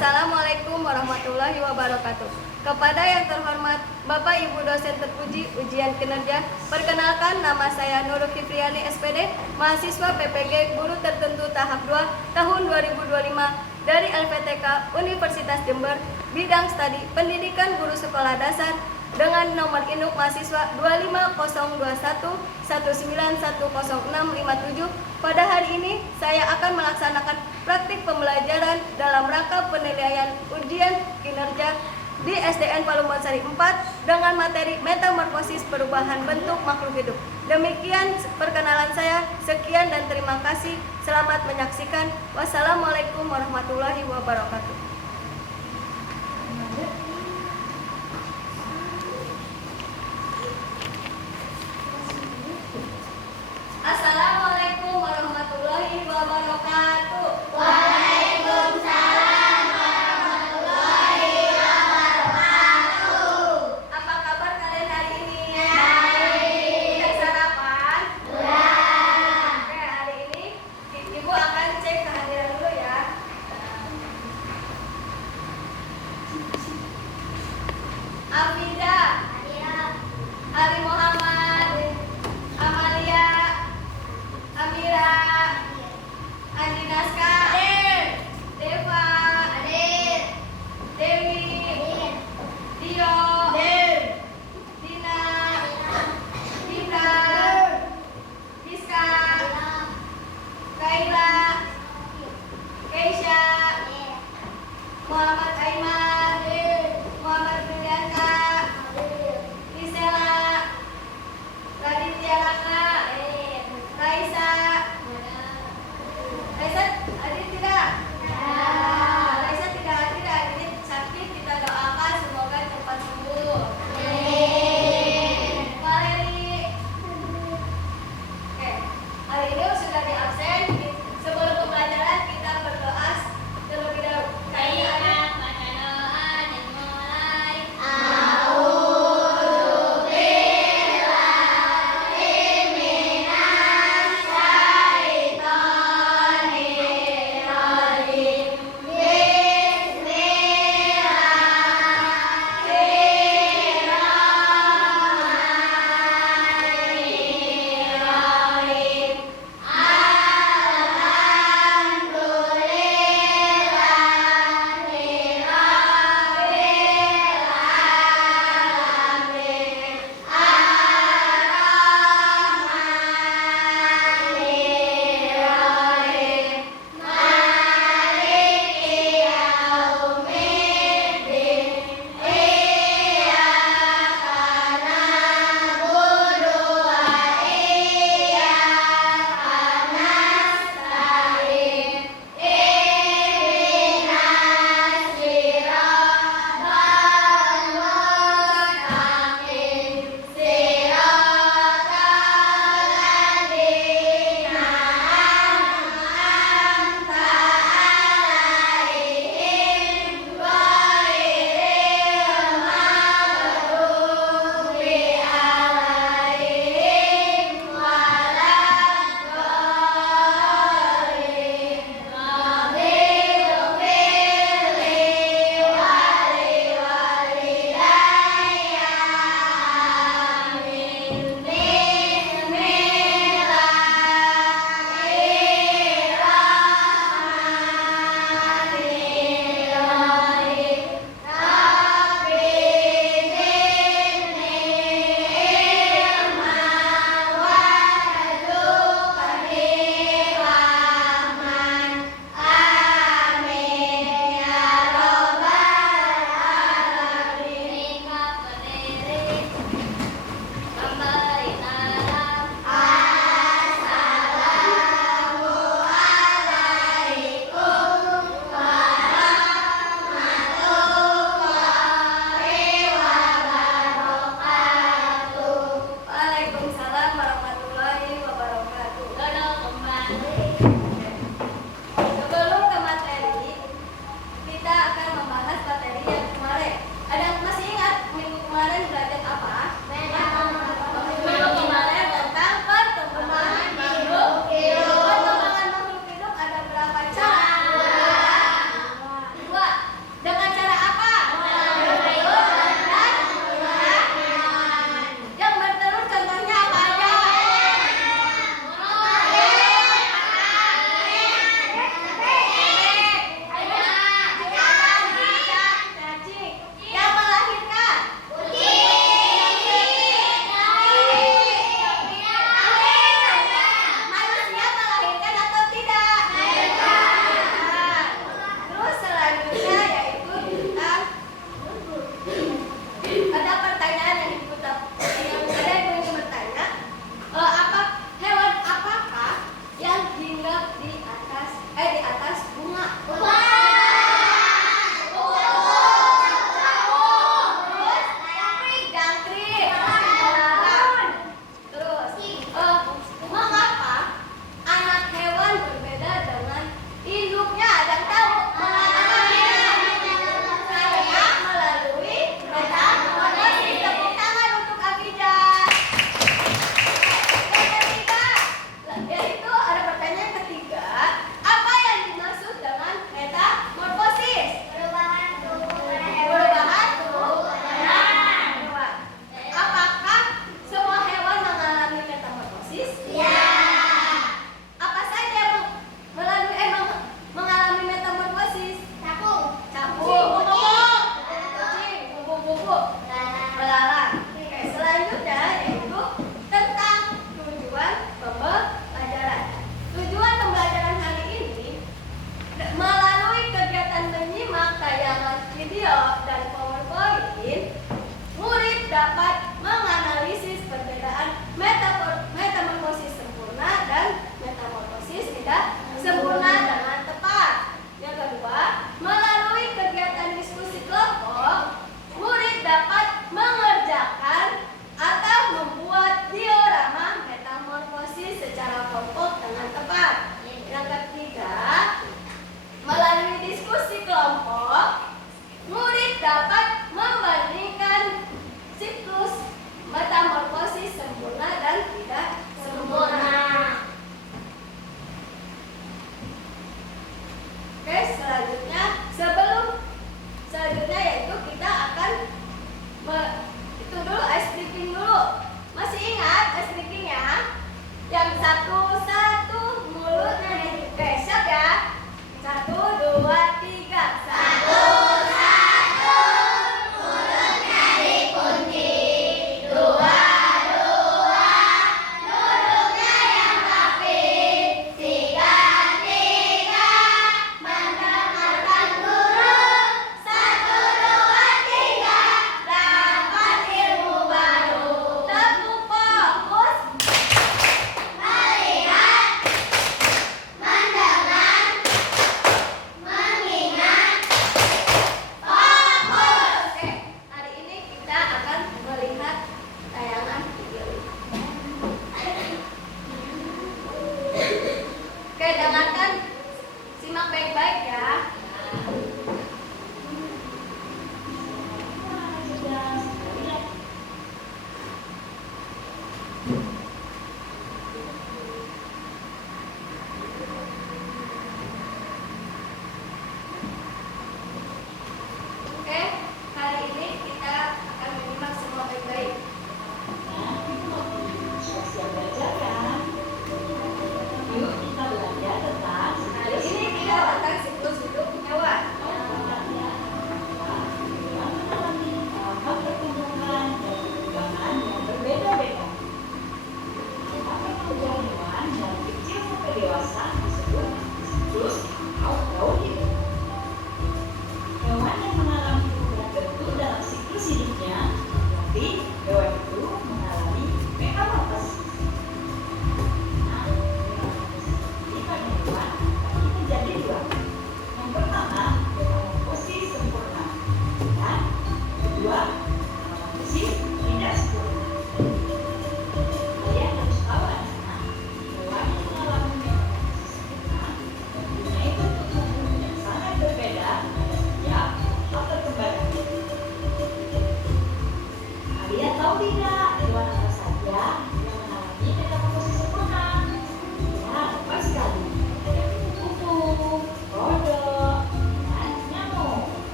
Assalamualaikum warahmatullahi wabarakatuh. Kepada yang terhormat Bapak Ibu dosen terpuji ujian kinerja, perkenalkan nama saya Nurul Kipriani SPD, mahasiswa PPG Guru Tertentu tahap 2 tahun 2025 dari LPTK Universitas Jember, bidang studi Pendidikan Guru Sekolah Dasar dengan nomor induk mahasiswa 25021191067. Pada hari ini saya akan melaksanakan praktik pembelajaran dalam rangka penilaian ujian kinerja di SDN Palumbonsari 4 dengan materi metamorfosis perubahan bentuk makhluk hidup. Demikian perkenalan saya. Sekian dan terima kasih. Selamat menyaksikan. Wassalamualaikum warahmatullahi wabarakatuh. Assalamualaikum warahmatullahi wabarakatuh. Waalaikumsalam warahmatullahi wabarakatuh. Apa kabar kalian hari ini? Baik. Udah sarapan? Udah. Oke, hari ini Ibu akan cek kehadiran dulu ya. Afida, Ali Muhammad, Amalia, Amira, Andi Naska,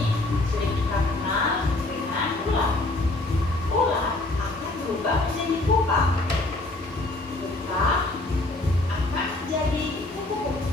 ini sering kita kenal dengan ulat. Ulat akan berubah menjadi pupa. Pupa akan menjadi kupu-kupu.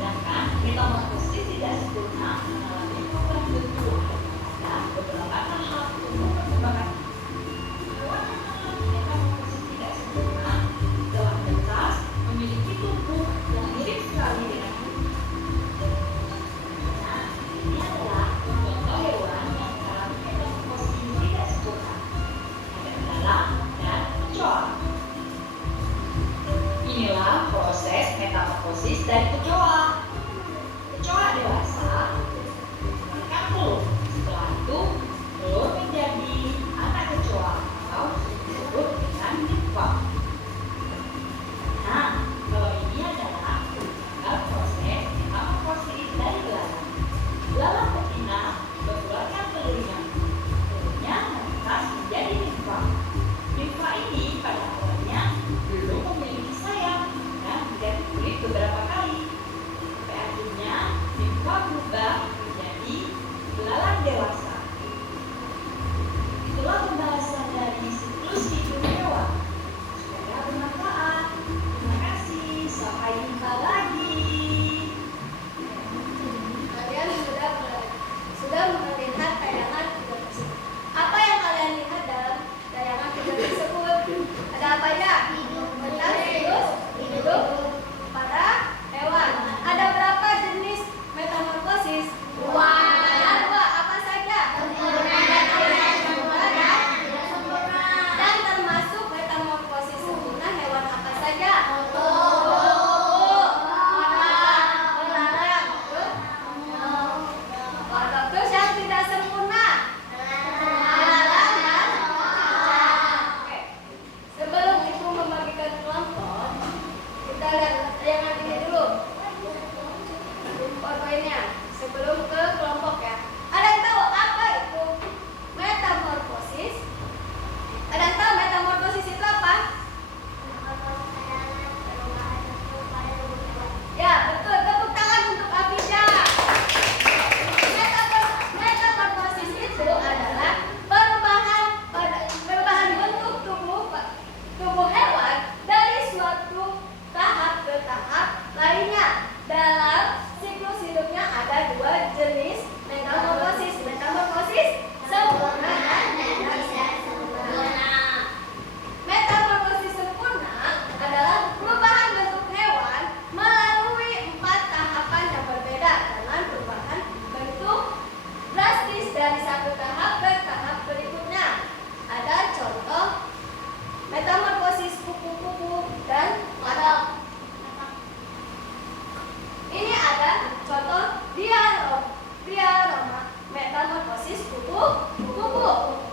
Sedangkan metamorfosis tidak sempurna mengalami perubahan bentuk pada beberapa tahap untuk perkembangan. Hewan yang mengalami metamorfosis tidak sempurna telah melintas memiliki tubuh yang mirip sekali dengan kucing. Nah, ini adalah contoh hewan yang mengalami metamorfosis tidak sempurna. Ada belalang dan kecoa. Inilah proses metamorfosis dari kecoa. Kecoa dewasa mengeluarkan telur. Setelah itu, telur menjadi anak kecoa atau disebut dengan nimfa. Nah, kalau ini adalah proses metamorfosis dari belalang. Belalang betina mengeluarkan telurnya. Telurnya menetas menjadi nimfa. Nimfa ini pada awalnya belum memiliki sayap dan menjadi kulit beberapa kali. Sampai akhirnya nimfa berubah menjadi belalang dewasa. Itulah pembahasan dari siklus hidup hewan. Semoga bermanfaat. Terima kasih. Sampai jumpa lagi. Kalian sudah melihat tayangan video tersebut. Apa yang kalian lihat dalam tayangan video tersebut? Ada apa aja? Tentang hidup pada hewan. Ada berapa jenis metamorfosis? Ada dua. Apa saja? Sempurna dan termasuk metamorfosis sempurna hewan apa saja? Terus yang tidak sempurna? Belalang dan oke. Sebelum ibu membagikan kelompok, kita lihat tayangan ini dulu. Poin-poinnya sebelum ke kelompok ya. Ada yang tahu apa itu metamorfosis? Ada yang tahu metamorfosis itu apa? Ya, betul. Tepuk tangan untuk Afisha. Metamorfosis itu adalah perubahan bentuk tubuh hewan dari suatu tahap ke tahap lainnya. Dalam siklus hidupnya ada dua jenis metamorfosis. Metamorfosis sempurna dan tidak sempurna. Metamorfosis sempurna adalah perubahan bentuk hewan melalui 4 tahapan yang berbeda dengan perubahan bentuk drastis dari satu tahap ke tahap berikutnya. Ada contoh metamorfosis kupu-kupu dan kodok. Ini ada contoh diaroma metamorfosis kupu-kupu.